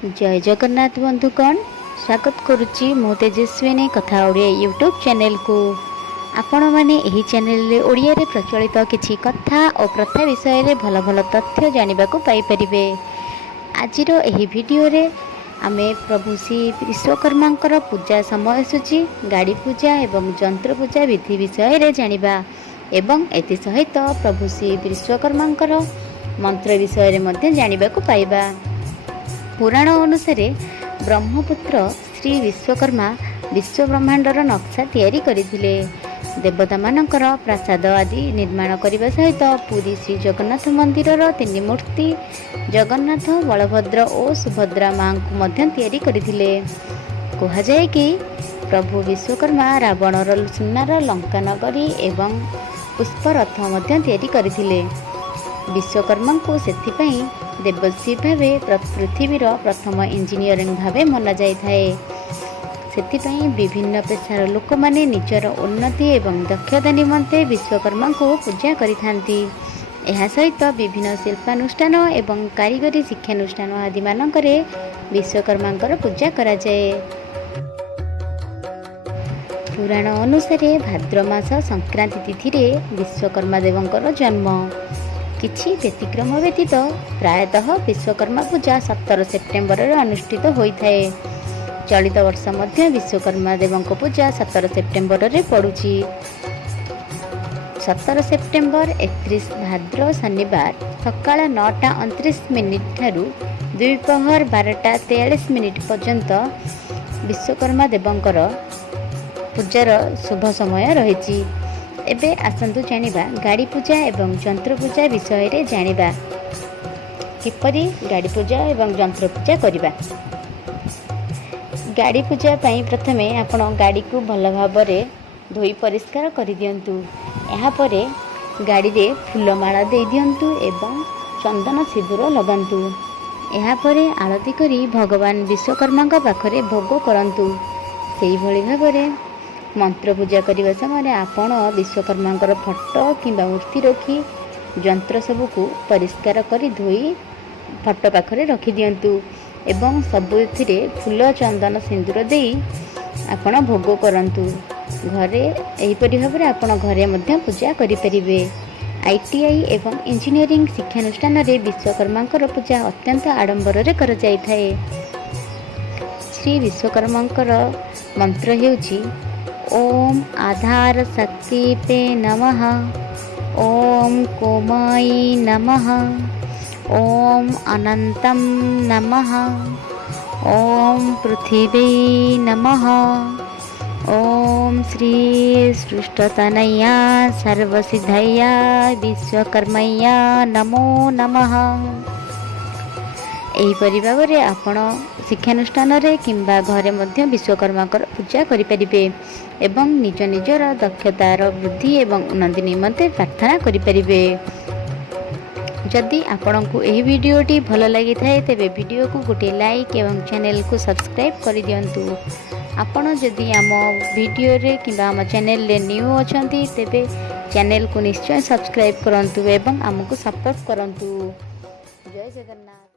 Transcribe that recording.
जय जगन्नाथ बंधुगण, स्वागत करुच्ची मु तेजस्विनी कथा ओडिया यूट्यूब चैनल को। आपण मैंने यही चैनल ओडिया रे प्रचलित किछि कथा और प्रथा विषय रे भल भल तथ्य जानिबा को पाई परिबे। आजिरो एही वीडियो रे आमे प्रभु श्री विश्वकर्मा पूजा समय सूची, गाड़ी पूजा एवं यंत्र पूजा विधि विषय रे जानिबा एवं एति सहित प्रभु श्री विश्वकर्मा मंत्र विषय रे मध्य जानिबा को पाइबा। पुराण अनुसार ब्रह्मपुत्र श्री विश्वकर्मा विश्व ब्रह्मांडर नक्शा तैयारी करथिले। देवता मानकर प्रासाद आदि निर्माण करने सहित पुरी श्री जगन्नाथ मंदिरर तीन मूर्ति जगन्नाथ, बलभद्र और सुभद्रा मां को मध्य तैयारी करथिले। कहा जाए कि प्रभु विश्वकर्मा रावणर सुनार लंका नगरी एवं पुष्परथ मध्य तैयारी करथिले। विश्वकर्मा को सेथिपाई देवश्री भावे पृथ्वीर प्रथम इंजीनियरिंग भावे मना जाए। सेथिपाई विभिन्न पेशार लोक माने निजर उन्नति एवं दक्षता निमंते विश्वकर्मा को पूजा करिथांती। एहा सहित विभिन्न शिल्पानुष्ठान एवं कारीगरी शिक्षानुष्ठान आदि मानकरे विश्वकर्मा पूजा करा जाए। पुराण अनुसार भाद्र मास संक्रांति तिथि रे विश्वकर्मा देवंकर जन्म। किछि व्यतिक्रम व्यतीत प्रायतः विश्वकर्मा पूजा 17 सेप्टेम्बर अनुष्ठित होइथाए। चलित वर्ष मध्य विश्वकर्मा देवंक पूजा 17 सेप्टेम्बर रे पड़ुछि। 17 सेप्टेम्बर 31 भाद्र शनिवार सकाळ 9:29 ठारू द्विपहर 12:43 पर्यंत विश्वकर्मा देवंकर पूजार शुभ समय रहिछि। एबे आसंतु जानिबा गाड़ी पूजा एवं यंत्र पूजा विषय रे जानिबा। किपरि गाड़ी पूजा एवं यंत्र पूजा करिबा। गाड़ी पूजा पई प्रथमे आपण गाड़ी को भल भाबरे धोई परिष्कार करि दियंतु। एहा परे गाड़ी रे फूलमाला दे दियंतु एवं चंदन सिंदूर लगांतु। एहा परे आरती करी भगवान विश्वकर्मा पाखरे भोग करंतु। सेही भली भाबरे मंत्र पूजा करने समय आपण विश्वकर्मा फोटो किंबा मूर्ति रखी यंत्र सबू को परिष्कार करी धोई फोटो पाखरे रखी दियंतु एवं सबुथिरे फूल चंदन सिंदूर देई आपण भोग करंतु। घरे एहीपरि भाबरे आपण घरे मध्य पूजा करि परिबे। आईटीआई एवं इंजीनियरिंग शिक्षानुष्ठान रे विश्वकर्मा पूजा अत्यंत आडंबर रे कर जाय थाए। श्री विश्वकर्मा मंत्र हेउची ओम आधार शक्ति पे नमः, ओम कोमाई नमः, ओम अनंतम नमः, ओम पृथिवी नमः, ओम श्री सृष्टतनया सर्वसिद्धया विश्वकर्मया नमो नमः। एहीपरि भाबरे आपण शिक्षानुष्ठान रे किंबा घरे मध्य विश्वकर्मा पूजा करिपरिबे एवं निज निजर दक्षतार वृद्धि एवं उन्नति निमंते प्रार्थना करिपरिबे। जदि आपनकु एही वीडियोटी भल लागि थाए तेबे वीडियो को गोटे लाइक एवं चैनल को सब्सक्राइब करि दियंतु। आपण जदि आम वीडियो रे किंबा आम चैनल रे न्यू अछंती तेबे चैनल को निश्चय सब्सक्राइब करंतु एवं हमकु सपोर्ट करंतु। जय जगन्नाथ।